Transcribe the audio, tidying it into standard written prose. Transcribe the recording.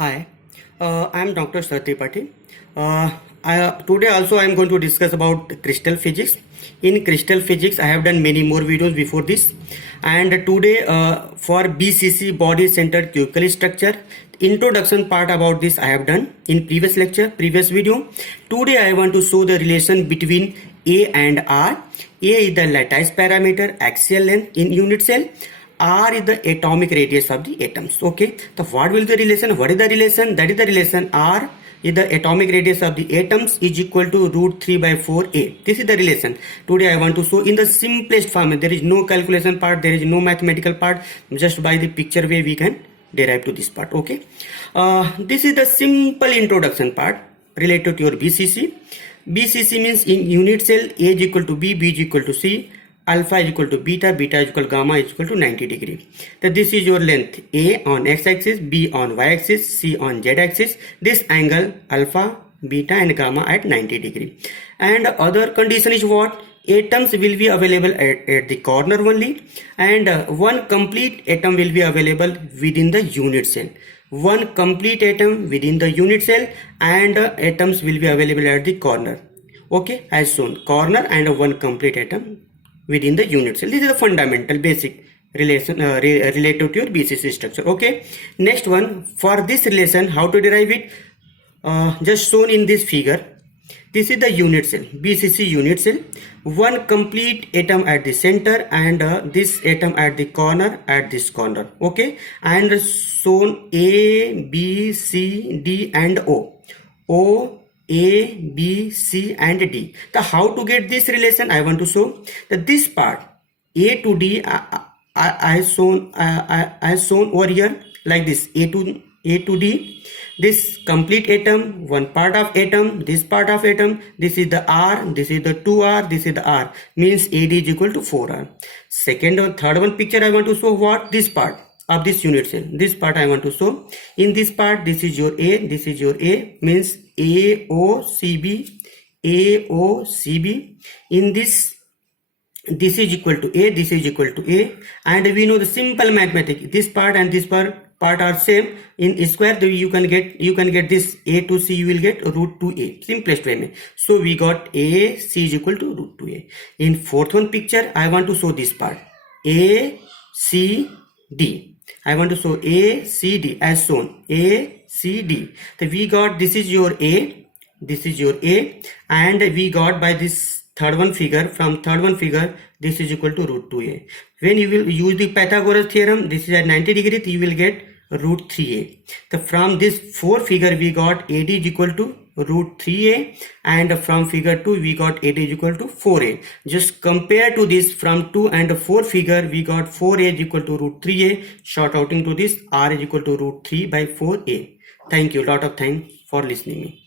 Hi, I am Dr. Sarthi Patil. Today also I am going to discuss about crystal physics. In crystal physics, I have done many more videos before this, and today for BCC, body centered cubical structure, introduction part about this I have done in previous lecture, previous video. Today I want to show the relation between A and R. A is the lattice parameter, axial length in unit cell. R is the atomic radius of the atoms. Okay, so what will the relation? What is the relation? That is the relation R is the atomic radius of the atoms is equal to root 3 by 4a. This is the relation. Today I want to show in the simplest form. There is no calculation part, there is no mathematical part. Just by the picture way we can derive to this part. Okay, this is the simple introduction part related to your BCC. BCC means in unit cell A is equal to B, B is equal to C, alpha is equal to beta, beta is equal to gamma is equal to 90 degree. So this is your length A on x-axis, B on y-axis, C on z-axis. This angle alpha, beta and gamma at 90 degree. And other condition is what? Atoms will be available at the corner only, and one complete atom will be available within the unit cell. One complete atom within the unit cell, and atoms will be available at the corner. Okay, as shown, corner and one complete atom within the unit cell. This is the fundamental basic relation related to your BCC structure. Okay, next one, for this relation, how to derive it? Just shown in this figure. This is the unit cell, BCC unit cell. One complete atom at the center, and this atom at the corner, at this corner. Okay, and shown A, B, C, D and O. A, B, C and D. So how to get this relation? I want to show that this part A to D I shown over here like this. A to D. This complete atom, one part of atom, this part of atom, this is the R, this is the 2R, this is the R, means AD is equal to 4R. Second or third one picture I want to show what? This part of this unit cell. This part I want to show. In this part, this is your A, this is your A, means AOCB, AOCB. In this is equal to A, this is equal to A, and we know the simple mathematics. This part and this part are same. In square you can get this A to C, you will get root 2A, simplest way mein. So we got A, C is equal to root 2A. In fourth one picture I want to show this part A, C, D. I want to show A, C, D as shown. A, C, D. So we got this is your A, this is your A, and we got by this third one figure, from third one figure, this is equal to root 2A. When you will use the Pythagoras theorem, this is at 90 degrees, you will get root 3A. So from this 4 figure we got AD is equal to root 3A, and from figure 2 we got AD is equal to 4A. Just compare to this, from 2 and 4 figure we got 4A is equal to root 3A. Short outing to this, R is equal to root 3 by 4A. Thank you. Lot of thanks for listening me.